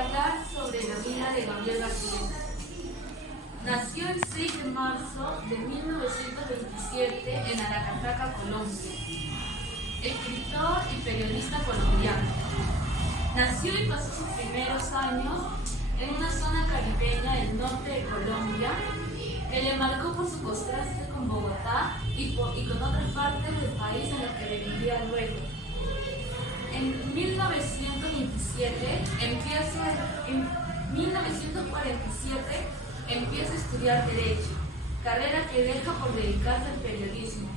hablar sobre la vida de Gabriel García. Nació el 6 de marzo de 1927 en Aracataca, Colombia. Escritor y periodista colombiano. Nació y pasó sus primeros años en una zona caribeña del norte de Colombia que le marcó por su contraste con Bogotá y con otras partes del país en las que viviría luego. En 1947 empieza a estudiar Derecho, carrera que deja por dedicarse al periodismo.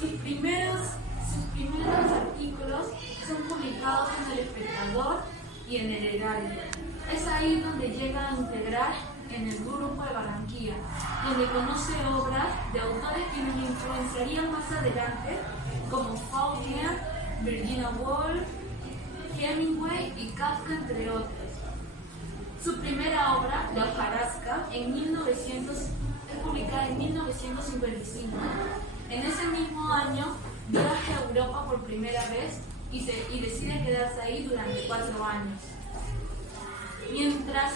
Sus primeros artículos son publicados en El Espectador y en El Heraldo. Es ahí donde llega a integrar en el grupo de Barranquilla, donde conoce obras de autores que le influenciarían más adelante, como Faulkner, Virginia Woolf, Hemingway y Kafka, entre otros. Su primera obra, La hojarasca, es publicada en 1955. En ese mismo año viaja a Europa por primera vez y decide quedarse ahí durante 4 años. Mientras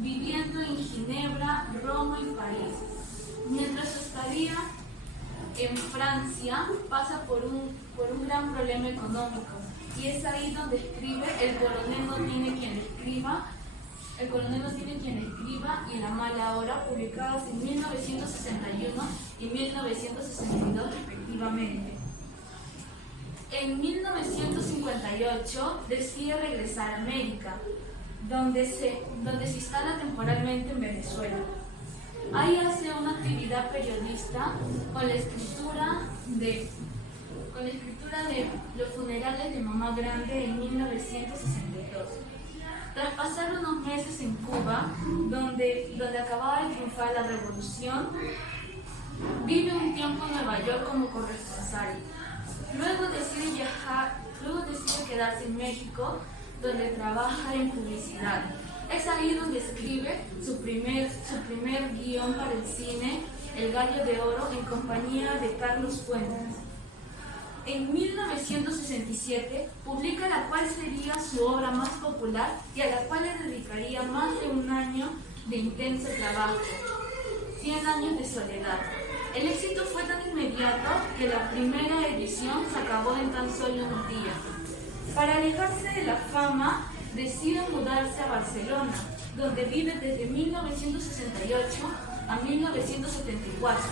viviendo en Ginebra, Roma y París. Mientras su estadía en Francia pasa por un gran problema económico, y es ahí donde escribe El coronel no tiene quien le escriba y La mala hora, publicados en 1961 y 1962 respectivamente. En 1958 decide regresar a América, donde se instala temporalmente en Venezuela. Ahí hace una actividad periodista con la escritura de Los funerales de Mamá Grande en 1962. Tras pasar unos meses en Cuba, donde acababa de triunfar la revolución, vive un tiempo en Nueva York como corresponsal. Luego decide quedarse en México, donde trabaja en publicidad. Es ahí donde escribe su primer guión para el cine, El Gallo de Oro, en compañía de Carlos Fuentes. En 1967 publica la cual sería su obra más popular y a la cual le dedicaría más de un año de intenso trabajo, 100 años de soledad. El éxito fue tan inmediato que la primera edición se acabó en tan solo un día. Para alejarse de la fama, decide mudarse a Barcelona, donde vive desde 1968 a 1974.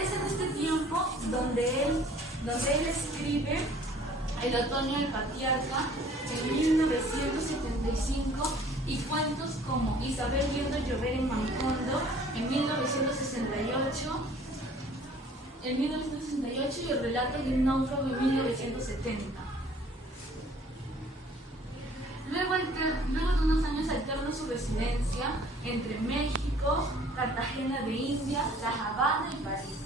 Es en este tiempo donde él escribe El otoño del patriarca en 1975 y cuentos como Isabel viendo llover en Mancondo en 1968 y El relato de un náufrago en 1970. Luego de unos años alterna su residencia entre México, Cartagena de Indias, La Habana y París.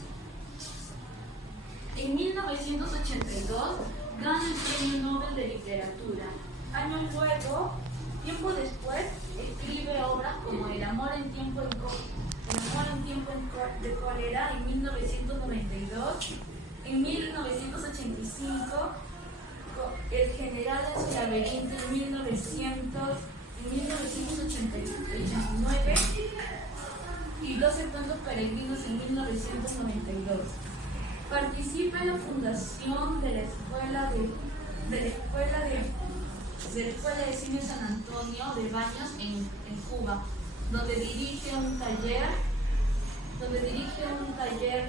En 1982 gana el Premio Nobel de Literatura. Años luego, tiempo después, escribe obras como El amor en tiempo de cólera en 1992, en 1985, El general de su laberinto en 1989 y 12 cuentos peregrinos en 1992. Participa en la fundación de la Escuela de Cine San Antonio de Baños en Cuba, donde dirige un taller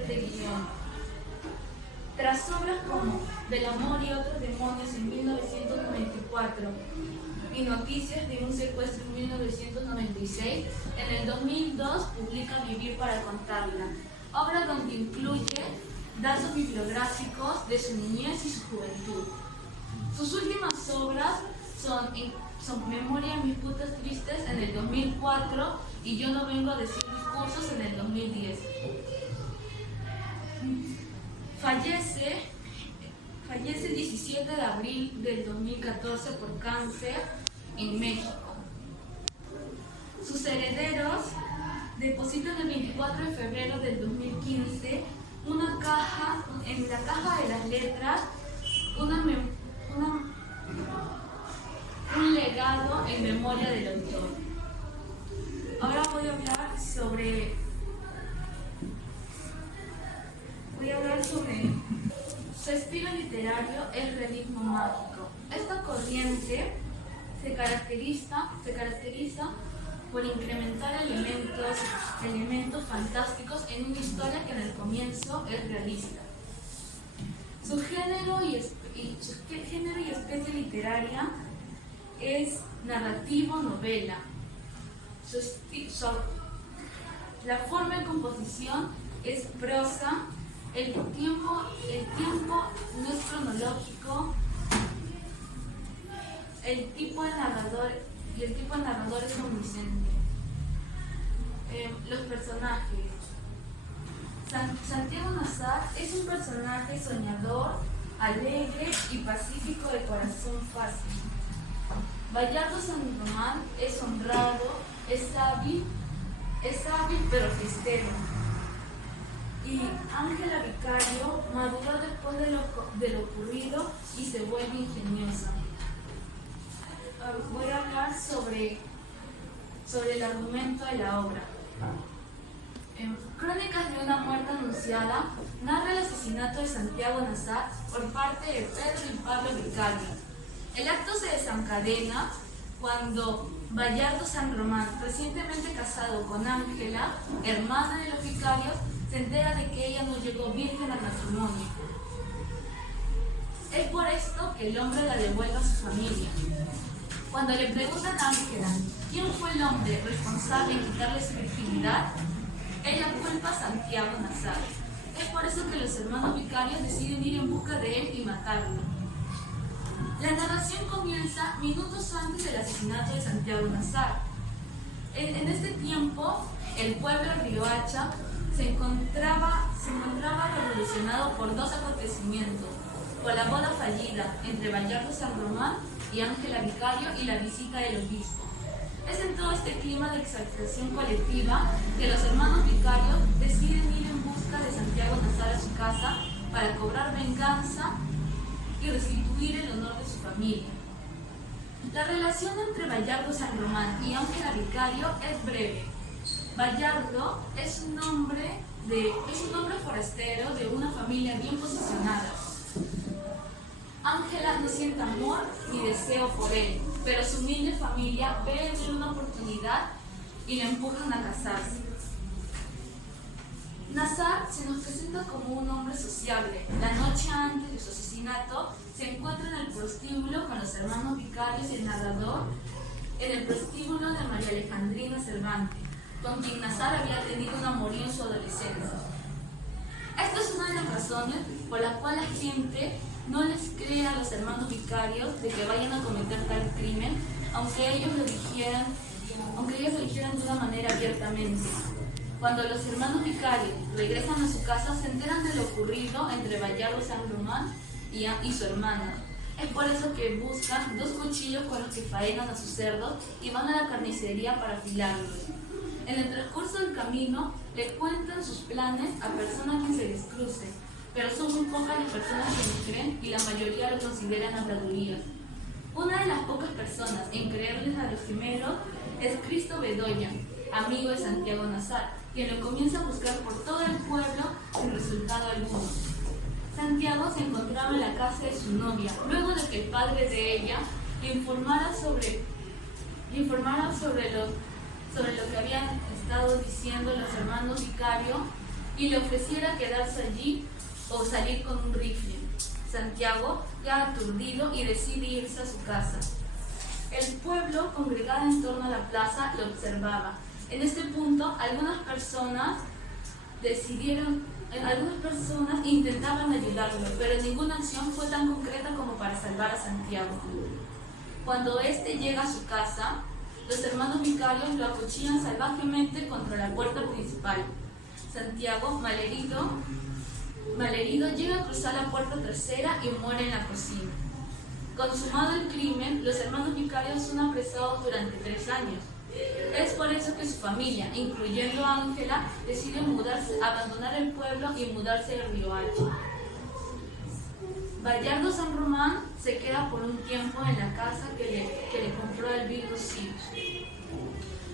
de guión. Tras obras como Del amor y otros demonios en 1994 y Noticias de un secuestro en 1996, en el 2002 publica Vivir para contarla, obra donde incluye datos bibliográficos de su niñez y su juventud. Sus últimas obras son Memoria de mis putas tristes en el 2004 y Yo no vengo a decir discursos en el 2010. Fallece el 17 de abril del 2014 por cáncer en México. Sus herederos depositan el 24 de febrero del 2015 en la caja de las letras un legado en memoria del autor. Ahora voy a hablar sobre su estilo literario, el realismo mágico. Esta corriente se caracteriza por incrementar elementos fantásticos en una historia que en el comienzo es realista. Su género y especie literaria es narrativo novela. La forma de composición es prosa. El tiempo no es cronológico. El tipo de narrador es omnisciente. Los personajes. Santiago Nazar es un personaje soñador, alegre y pacífico de corazón fácil. Bayardo San Román es honrado, es hábil pero fiestero. Y Ángela Vicario maduró después de lo ocurrido y se vuelve ingeniosa. Voy a hablar sobre el argumento de la obra. Crónicas de una muerte anunciada narra el asesinato de Santiago Nazar por parte de Pedro y Pablo Vicario. El acto se desencadena cuando Bayardo San Román, recientemente casado con Ángela, hermana de los vicarios, se entera de que ella no llegó virgen al matrimonio. Es por esto que el hombre la devuelve a su familia. Cuando le preguntan a Ángela quién fue el hombre responsable en quitarle su virginidad, ella culpa a Santiago Nazar. Es por eso que los hermanos vicarios deciden ir en busca de él y matarlo. La narración comienza minutos antes del asesinato de Santiago Nazar. En este tiempo, el pueblo de Riohacha se encontraba revolucionado por dos acontecimientos: por la boda fallida entre Bayardo San Román y Ángela Vicario y la visita del obispo. Es en todo este clima de exaltación colectiva que los hermanos vicarios deciden ir en busca de Santiago Nazar a su casa para cobrar venganza y restituir el honor de su familia. La relación entre Bayardo San Román y Ángela Vicario es breve. Bayardo es un hombre forastero de una familia bien posicionada. Ángela no siente amor ni deseo por él, pero su humilde familia ve en él una oportunidad y le empujan a casarse. Nazar se nos presenta como un hombre sociable. La noche antes de su asesinato se encuentra en el prostíbulo con los hermanos vicarios y el narrador, en el prostíbulo de María Alejandrina Cervantes, con quien Nazar había tenido un amorío en su adolescencia. Esta es una de las razones por las cuales la gente no les cree a los hermanos vicarios de que vayan a cometer tal crimen, aunque ellos lo dijeran de una manera abiertamente. Cuando los hermanos vicarios regresan a su casa, se enteran de lo ocurrido entre Bayardo San Román y su hermana. Es por eso que buscan 2 cuchillos con los que faenan a sus cerdos y van a la carnicería para afilarlos. En el transcurso del camino, le cuentan sus planes a personas que se les crucen, pero son muy pocas las personas que les creen y la mayoría lo consideran habladurías. Una de las pocas personas en creerles a los gemelos es Cristo Bedoya, amigo de Santiago Nazar, quien lo comienza a buscar por todo el pueblo sin resultado alguno. Santiago se encontraba en la casa de su novia, luego de que el padre de ella le informara sobre lo que habían estado diciendo los hermanos vicarios y le ofreciera quedarse allí o salir con un rifle. Santiago queda aturdido y decide irse a su casa. El pueblo, congregado en torno a la plaza, lo observaba. En este punto, algunas personas intentaban ayudarlo, pero ninguna acción fue tan concreta como para salvar a Santiago. Cuando éste llega a su casa, los hermanos vicarios lo acuchillan salvajemente contra la puerta principal. Santiago, malherido, llega a cruzar la puerta trasera y muere en la cocina. Consumado el crimen, los hermanos vicarios son apresados durante 3 años. Es por eso que su familia, incluyendo a Ángela, decide abandonar el pueblo y mudarse de Riohacha. Bayardo San Román se queda por un tiempo en la casa que le compró compró el virus SIDA.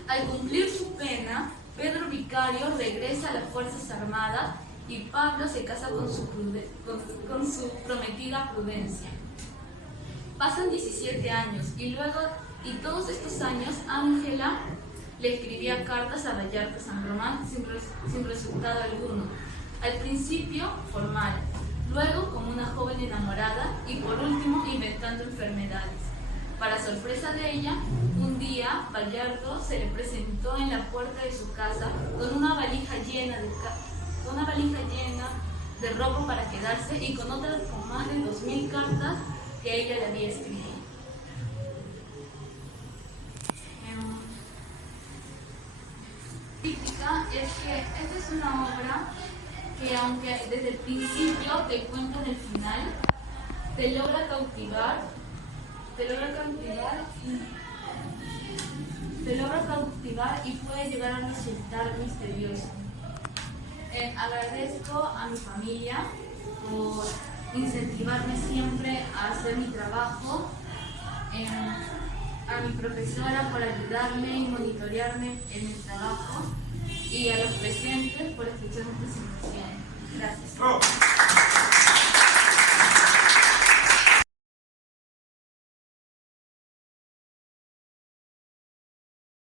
Al cumplir su pena, Pedro Vicario regresa a las Fuerzas Armadas y Pablo se casa con su prometida Prudencia. Pasan 17 años y todos estos años Ángela le escribía cartas a Vallarta San Román sin resultado alguno. Al principio formal, luego como una joven enamorada y por último inventando enfermedades. Para sorpresa de ella, un día Vallarta se le presentó en la puerta de su casa con una valija llena de ropa para quedarse y con otras con más de 2000 cartas que ella le había escrito. Crítica es que esta es una obra que, aunque desde el principio te cuenta en el final, te logra cautivar y puede llegar a resultar misterioso. Agradezco a mi familia por incentivarme siempre a hacer mi trabajo, a mi profesora por ayudarme y monitorearme en el trabajo y a los presentes por escuchar mi presentación. Gracias.